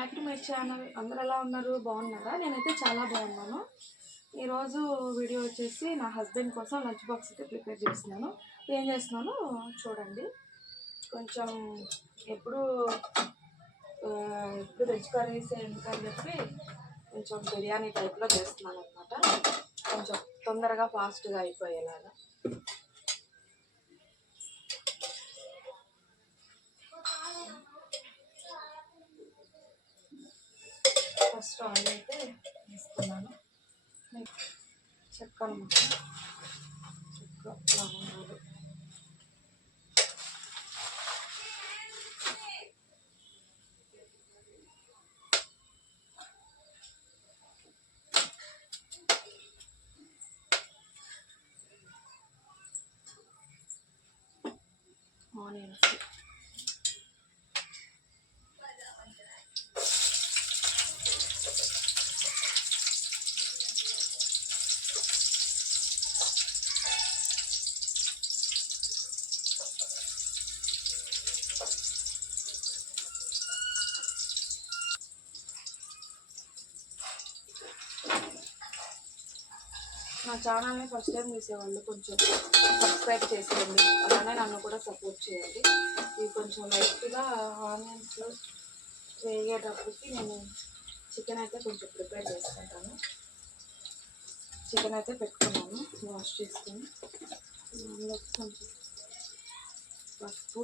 Back to my channel. అందరూ ఎలా ఉన్నారు? బాగున్నారా? నేనైతే చాలా బాగున్నాను. ఈరోజు వీడియో వచ్చేసి నా హస్బెండ్ కోసం లంచ్ బాక్స్ అయితే ప్రిపేర్ చేస్తున్నాను. ఏం చేస్తున్నాను చూడండి. కొంచెం ఎప్పుడు వెజ్ కర్రీస్ ఎందుకని చెప్పి కొంచెం బిర్యానీ టైప్లో చేస్తున్నాను అనమాట. కొంచెం తొందరగా ఫాస్ట్గా అయిపోయేలాగా. ఫస్ట్ ఆయిల్ అయితే వేసుకున్నాను. చెక్క లవంగాలు, ఆనియన్స్, నా ఛానల్ని ఫస్ట్ టైం చూసేవాళ్ళు కొంచెం సబ్స్క్రైబ్ చేసుకోండి, అలానే నన్ను కూడా సపోర్ట్ చేయండి. ఇవి కొంచెం లైట్గా ఆనియన్స్ వేగేటప్పటికి నేను చికెన్ అయితే కొంచెం ప్రిపేర్ చేసుకుంటాను. చికెన్ అయితే పెట్టుకున్నాను వాష్ చేసుకుని. అందులో కొంచెం పసుపు,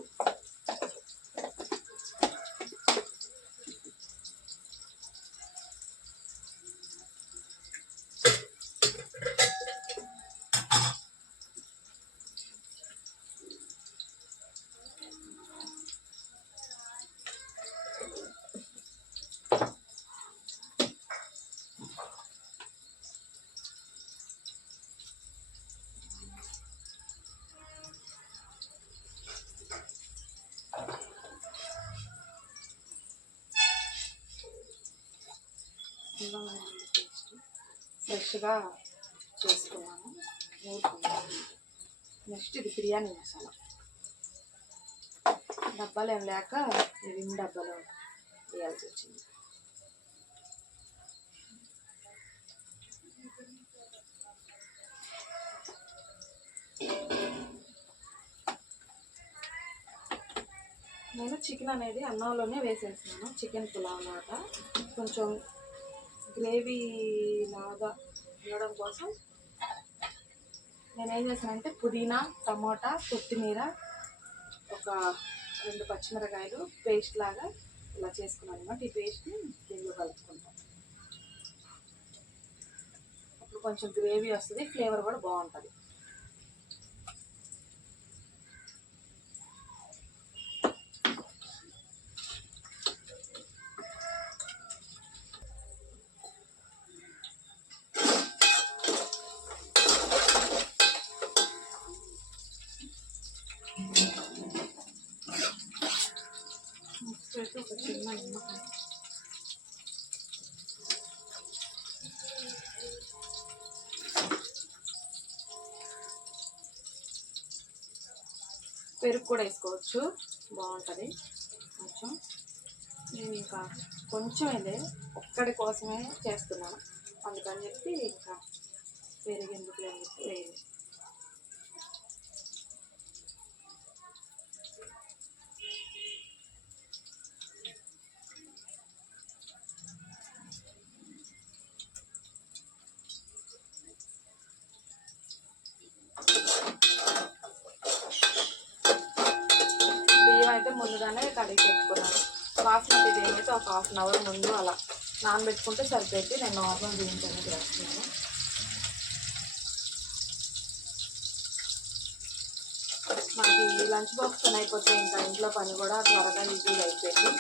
పేస్ట్ ఫ్రెష్గా చేసుకున్నాను. నెక్స్ట్ ఇది బిర్యానీ మసాలా. డబ్బాలు ఏం లేక విమ్ డబ్బాలో వేయాల్సి వచ్చింది. నేను చికెన్ అనేది అన్నంలోనే వేసేస్తున్నాను. చికెన్ పులావ్ అన్నమాట. కొంచెం గ్రేవీ లాగా ఉండడం కోసం నేనేం చేశానంటే పుదీనా, టమోటా, కొత్తిమీర, ఒక 2 పచ్చిమిరకాయలు పేస్ట్ లాగా ఇలా చేసుకున్నాను అనమాట. ఈ పేస్ట్ని దీనిలో కలుపుకుంటాను. అప్పుడు కొంచెం గ్రేవీ వస్తుంది, ఫ్లేవర్ కూడా బాగుంటుంది. నెక్స్ట్ ఒక చిన్న నిమ్మకాయ, పెరుగు కూడా వేసుకోవచ్చు, బాగుంటుంది. కొంచెం నేను ఇంకా కొంచెం ఇదే ఒక్కడి కోసమే చేస్తున్నాను, అందుకని చెప్పి ఇంకా పెరుగు ఎందుకు అని చెప్పి వేయలేదు. అయితే ముందుగానే కడిగి పెట్టుకున్నాను. బాస్మతి బియ్యం అయితే ఒక 1/2 అవర్ ముందు అలా నానబెట్టుకుంటే సరిపోయింది. నేను నార్మల్ బియ్యం అనేది వేస్తున్నాను. నాకు ఈ లంచ్ బాక్స్ పని అయిపోతే ఇంకా ఇంట్లో పని కూడా త్వరగా ఈజీగా అయిపోయింది.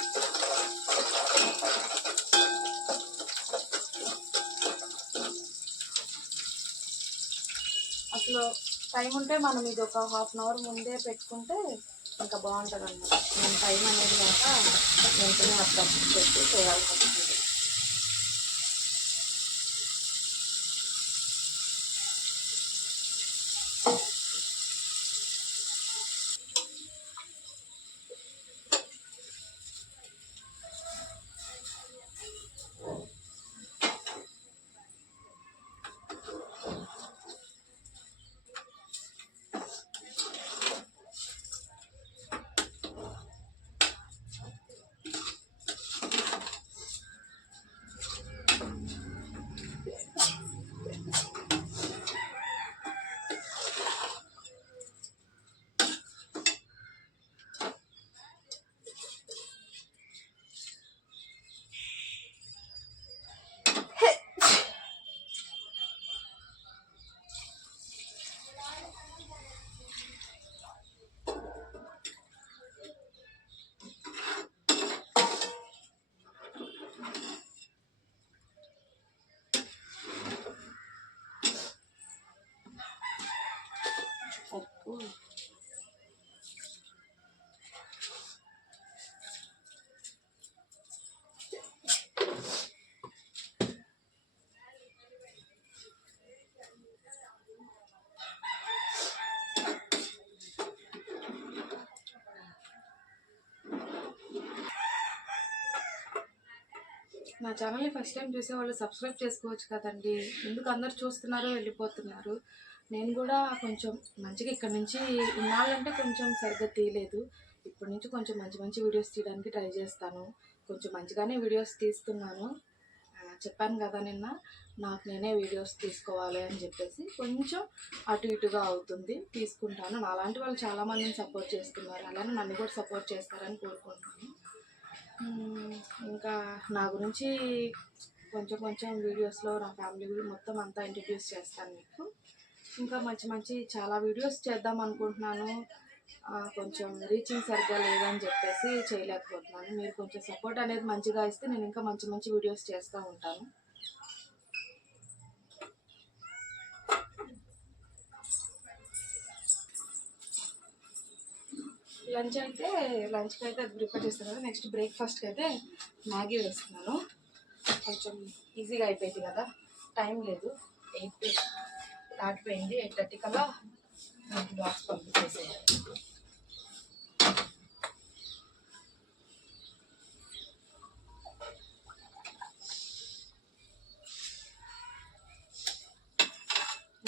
అసలు టైం ఉంటే మనం ఇది ఒక 1/2 అవర్ ముందే పెట్టుకుంటే ఇంకా బాగుంటుంది అన్నమాట. నేను టైం అనేది కాక వెంటనే అప్పుడు పెట్టి చేయాల్సి వస్తుంది. నా ఛానల్ని ఫస్ట్ టైం చూసేవాళ్ళు సబ్స్క్రైబ్ చేసుకోవచ్చు కదండి. ఎందుకు అందరు చూస్తున్నారు వెళ్ళిపోతున్నారు. నేను కూడా కొంచెం మంచిగా ఇక్కడ నుంచి ఇన్నాళ్ళంటే కొంచెం సరిగ్గా తీయలేదు. ఇప్పటి నుంచి కొంచెం మంచి మంచి వీడియోస్ తీయడానికి ట్రై చేస్తాను. కొంచెం మంచిగానే వీడియోస్ తీస్తున్నాను. చెప్పాను కదా నిన్న, నాకు నేనే వీడియోస్ తీసుకోవాలి అని చెప్పేసి కొంచెం అటు ఇటుగా అవుతుంది, తీసుకుంటాను. నాలాంటి వాళ్ళు చాలామందిని సపోర్ట్ చేస్తున్నారు, అలానే నన్ను కూడా సపోర్ట్ చేస్తారని కోరుకుంటున్నాను. ఇంకా నా గురించి కొంచెం కొంచెం వీడియోస్లో నా ఫ్యామిలీ మొత్తం అంతా ఇంట్రడ్యూస్ చేస్తాను మీకు. ఇంకా మంచి మంచి చాలా వీడియోస్ చేద్దాం అనుకుంటున్నాను. కొంచెం రీచింగ్ సరిగ్గా లేదని చెప్పేసి చేయలేకపోతున్నాను. మీరు కొంచెం సపోర్ట్ అనేది మంచిగా ఇస్తే నేను ఇంకా మంచి మంచి వీడియోస్ చేస్తూ ఉంటాను. లంచ్కి అయితే అది ప్రిపేర్ చేస్తాను కదా. నెక్స్ట్ బ్రేక్ఫాస్ట్కి అయితే మ్యాగీ వేస్తున్నాను. కొంచెం ఈజీగా అయిపోయింది కదా, టైం లేదు. 8 దాటిపోయింది. 8:30 కల్లా బాక్స్ పంపించేసేయాలి.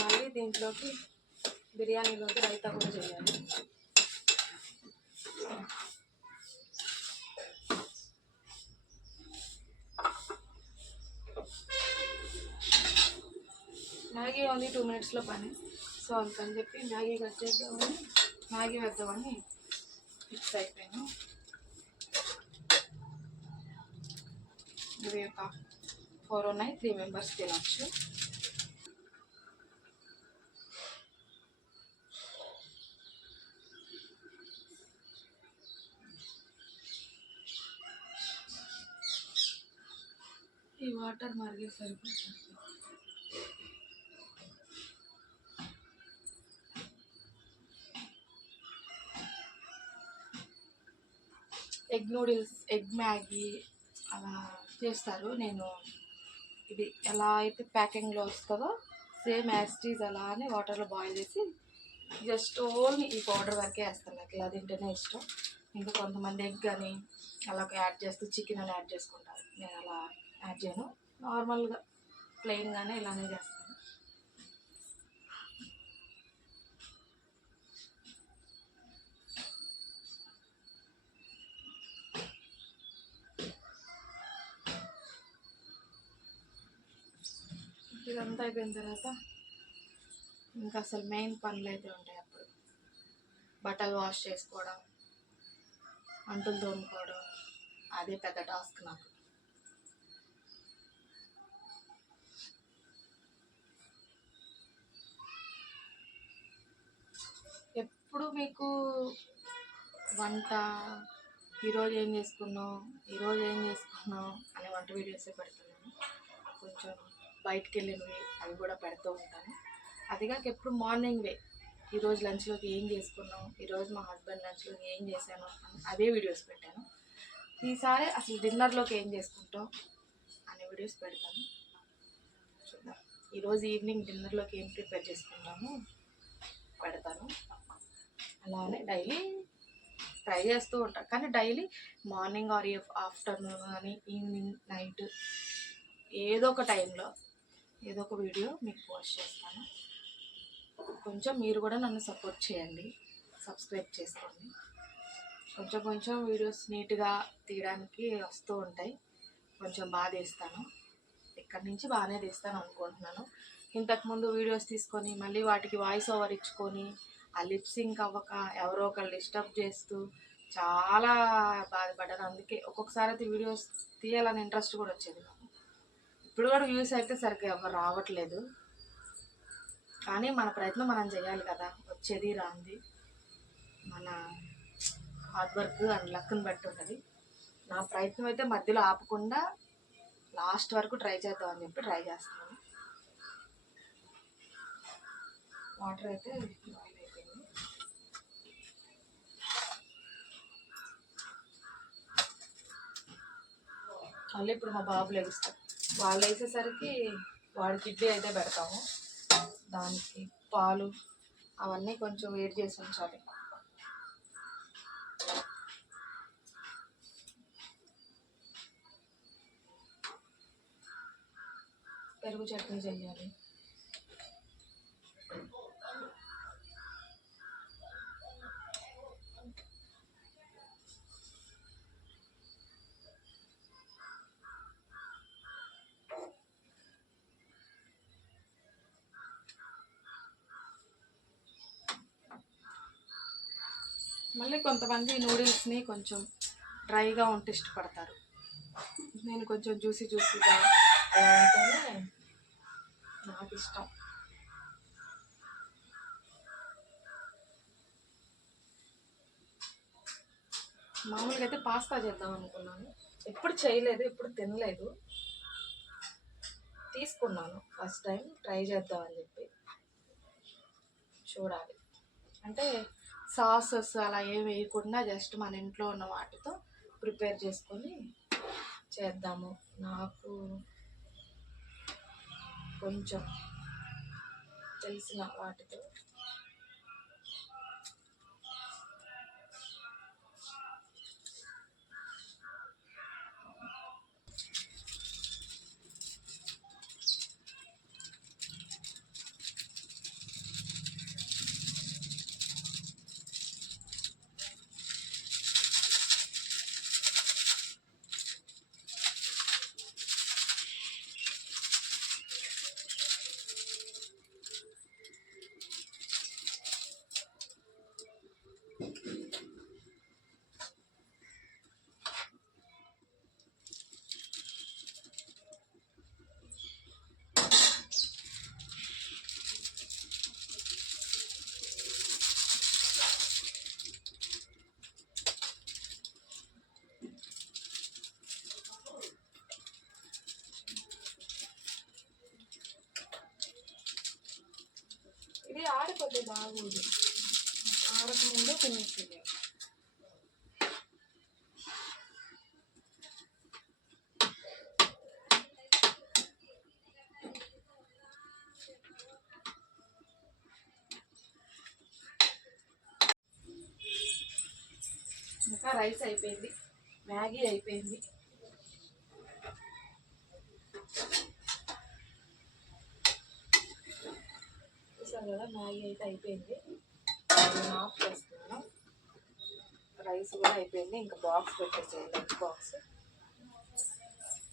మళ్ళీ దీంట్లోకి బిర్యానీలోకి రైతా కూడా చేయాలి. మ్యాగీ ఓన్లీ 2 minutesలో పని. సో అందుకని చెప్పి మ్యాగీ కట్ చేద్దామని, మ్యాగీ వేద్దామని ఫిక్స్ అయిపోయాను. ఇవి ఒక 4 ఉన్నాయి, 3 members తినచ్చు. ఈ వాటర్ మరిగే సరిపోతుంది. ఎగ్ నూడిల్స్, ఎగ్ మ్యాగీ అలా చేస్తారు. నేను ఇది ఎలా అయితే ప్యాకింగ్లో వస్తుందో సేమ్ యాస్టీజ్ అలానే వాటర్లో బాయిల్ చేసి జస్ట్ ఓన్లీ ఈ పౌడర్ వరకే వేస్తాను. నాకు ఇలా తింటేనే ఇష్టం. ఇంకా కొంతమంది ఎగ్ అని అలా యాడ్ చేస్తూ చికెన్ అని యాడ్ చేసుకుంటారు. నేను అలా యాడ్ చేయను, నార్మల్గా ప్లెయిన్గానే ఇలానే చేస్తాను. ఇదంతా అయిపోయిన తర్వాత ఇంకా అసలు మెయిన్ పనులు అయితే ఉంటాయి. అప్పుడు బట్టలు వాష్ చేసుకోవడం, అంటులు తోముకోవడం, అదే పెద్ద టాస్క్ నాకు. ఎప్పుడు మీకు వంట ఈరోజు ఏం చేసుకున్నాం అనే వంట వీడియోసే పెడుతున్నాను. కొంచెం బయటికి వెళ్ళినవి అవి కూడా పెడుతూ ఉంటాను. అదిగాక ఎప్పుడు మార్నింగ్వే ఈరోజు లంచ్లోకి ఏం చేసుకున్నాం, ఈరోజు మా హస్బెండ్ లంచ్లోకి ఏం చేశాను అదే వీడియోస్ పెట్టాను. ఈసారి అసలు డిన్నర్లోకి ఏం చేసుకుంటాం అనే వీడియోస్ పెడతాను. చూద్దాం ఈరోజు ఈవినింగ్ డిన్నర్లోకి ఏం ప్రిపేర్ చేసుకుంటామో పెడతాను. అలానే డైలీ ట్రై చేస్తూ ఉంటాను, కానీ డైలీ మార్నింగ్ ఆర్ ఆఫ్టర్నూన్ కానీ ఈవినింగ్ నైట్ ఏదో ఒక టైంలో ఏదో ఒక వీడియో మీకు పోస్ట్ చేస్తాను. కొంచెం మీరు కూడా నన్ను సపోర్ట్ చేయండి, సబ్స్క్రైబ్ చేసుకోండి. కొంచెం కొంచెం వీడియోస్ నీట్గా తీయడానికి వస్తూ ఉంటాయి. కొంచెం బాగా తీస్తాను, ఇక్కడి నుంచి బాగానే తీస్తాను అనుకుంటున్నాను. ఇంతకుముందు వీడియోస్ తీసుకొని మళ్ళీ వాటికి వాయిస్ ఓవర్ ఇచ్చుకొని ఆ లిప్సింక్ అవ్వక ఎవరో ఒకళ్ళు డిస్టర్బ్ చేస్తూ చాలా బాధపడ్డాను. అందుకే ఒక్కొక్కసారి అయితే వీడియోస్ తీయాలని ఇంట్రెస్ట్ కూడా వచ్చేది నాకు. ఇప్పుడు కూడా వ్యూస్ అయితే సరిగ్గా ఎవరు రావట్లేదు, కానీ మన ప్రయత్నం మనం చేయాలి కదా. వచ్చేది రాంది మన హార్డ్ వర్క్ అండ్ లక్ని బట్టి ఉంటుంది. నా ప్రయత్నం అయితే మధ్యలో ఆపకుండా లాస్ట్ వరకు ట్రై చేద్దామని చెప్పి ట్రై చేస్తున్నాను. వాటర్ అయితే బాయిల్ అయిపోయింది. మళ్ళీ ఇప్పుడు మా బాబు లెగుస్తాడు. వాళ్ళు వేసేసరికి వాడికి ఇడ్లీ అయితే పెడతాము. దానికి పాలు అవన్నీ కొంచెం వేడి చేసి ఉంచాలి. పెరుగు చట్నీ చేయాలి. మళ్ళీ కొంతమంది నూడిల్స్ని కొంచెం డ్రైగా ఉంటే ఇష్టపడతారు. నేను కొంచెం జ్యూసీగా అలా ఉంటేనే నాకు ఇష్టం. మామూలుగా అయితే పాస్తా చేద్దాం అనుకున్నాను, ఎప్పుడు చేయలేదు, ఎప్పుడు తినలేదు. తీసుకున్నాను ఫస్ట్ టైం, ట్రై చేద్దామని చెప్పి. చూడాలి. అంటే సాసెస్ అలా ఏం వేయకుండా జస్ట్ మన ఇంట్లో ఉన్న వాటితో ప్రిపేర్ చేసుకొని చేద్దాము. నాకు కొంచెం తెలిసిన వాటితో. ఇది ఆరిపోతే బాగుంది, ఆరకముందే తినేసింది. ఇంకా రైస్ అయిపోయింది, మ్యాగీ అయిపోయింది. చూసారు కదా, మ్యాగీ అయితే అయిపోయింది. నేను ఆఫ్ చేస్తున్నాను. రైస్ కూడా అయిపోయింది. ఇంకా బాక్స్ పెట్టేసేయండి, లంచ్ బాక్స్.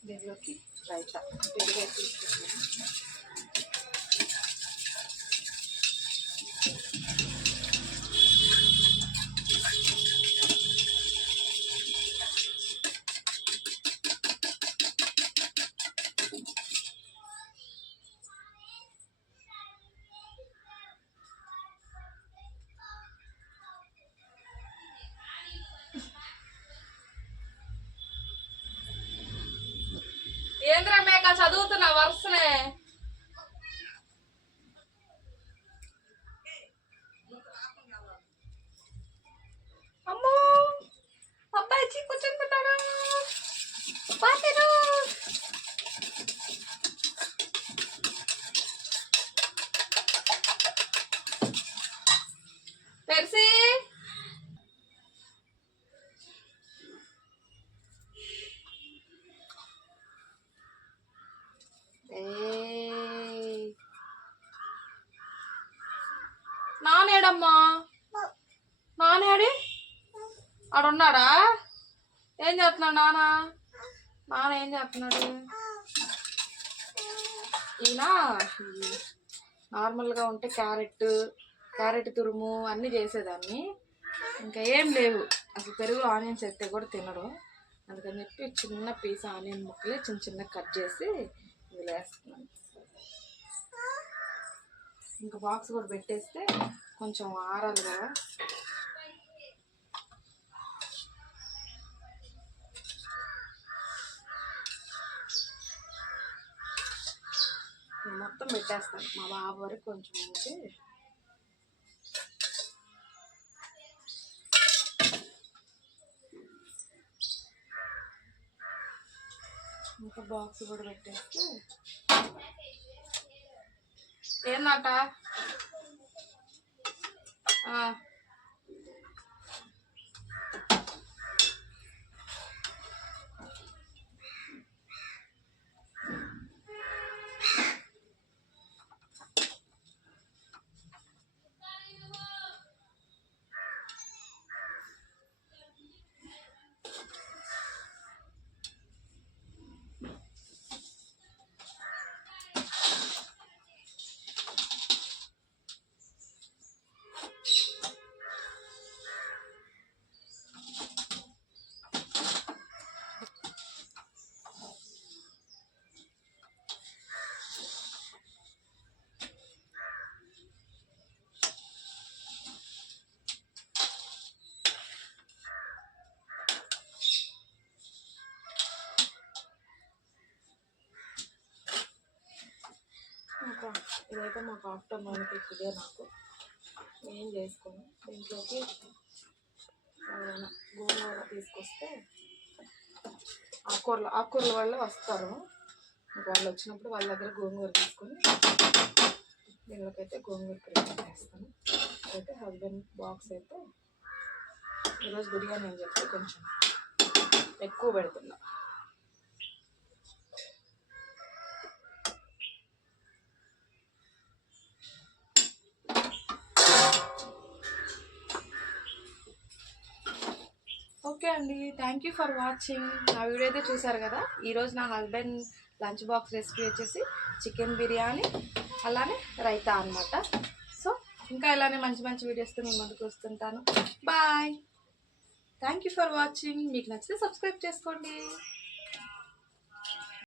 దీనిలోకి రైతా పెరుగు తీసుకుంటున్నాను. ఏంద్రా మేక చదువుతున్నా వరుసనే. అమ్మో అబ్బాయి కూర్చుంటున్నాడు. పెర్సీ నానేడమ్మా, నానేడి ఆడున్నాడా? ఏం చేస్తున్నాడు నాన్న ఏం చేస్తున్నాడు? ఈయన నార్మల్గా ఉంటే క్యారెట్ తురుము అన్నీ చేసేదాన్ని. ఇంకా ఏం లేవు అసలు. పెరుగు ఆనియన్స్ అయితే కూడా తినడు. అందుకని చెప్పి చిన్న పీస్ ఆనియన్ ముక్కలే చిన్న కట్ చేసి ఇందులో వేస్తున్నాను. ఇంకా బాక్స్ కూడా పెట్టేస్తే కొంచెం ఆరాలి కదా. మొత్తం పెట్టేస్తాను, మా బాబు వరకు కొంచెం ఉంచి. ఇంకా బాక్స్ కూడా పెట్టేస్తే ఏందట. ఇదైతే మాకు ఆఫ్టర్నూన్కి ఇదే నాకు ఏం చేసుకోను. దీంట్లోకి గోంగూర తీసుకొస్తే ఆకుకూరల వాళ్ళు వస్తారు, వాళ్ళు వచ్చినప్పుడు వాళ్ళ దగ్గర గోంగూర తీసుకొని దీనిలోకైతే గోంగూర ప్రిపేర్ చేస్తాను. అయితే హస్బెండ్ బాక్స్ అయితే ఈరోజు బిర్యానీ అని చెప్పి కొంచెం ఎక్కువ పెడుతున్నా. ఓకే అండి, థ్యాంక్ యూ ఫర్ వాచింగ్. నా వీడియో అయితే చూసారు కదా. ఈరోజు నా హస్బెండ్ లంచ్ బాక్స్ రెసిపీ వచ్చేసి చికెన్ బిర్యానీ అలానే రైతా అనమాట. సో ఇంకా ఇలానే మంచి మంచి వీడియోస్తో నేను ముందుకు వస్తుంటాను. Bye, thank you for watching. మీకు నచ్చితే సబ్స్క్రైబ్ చేసుకోండి.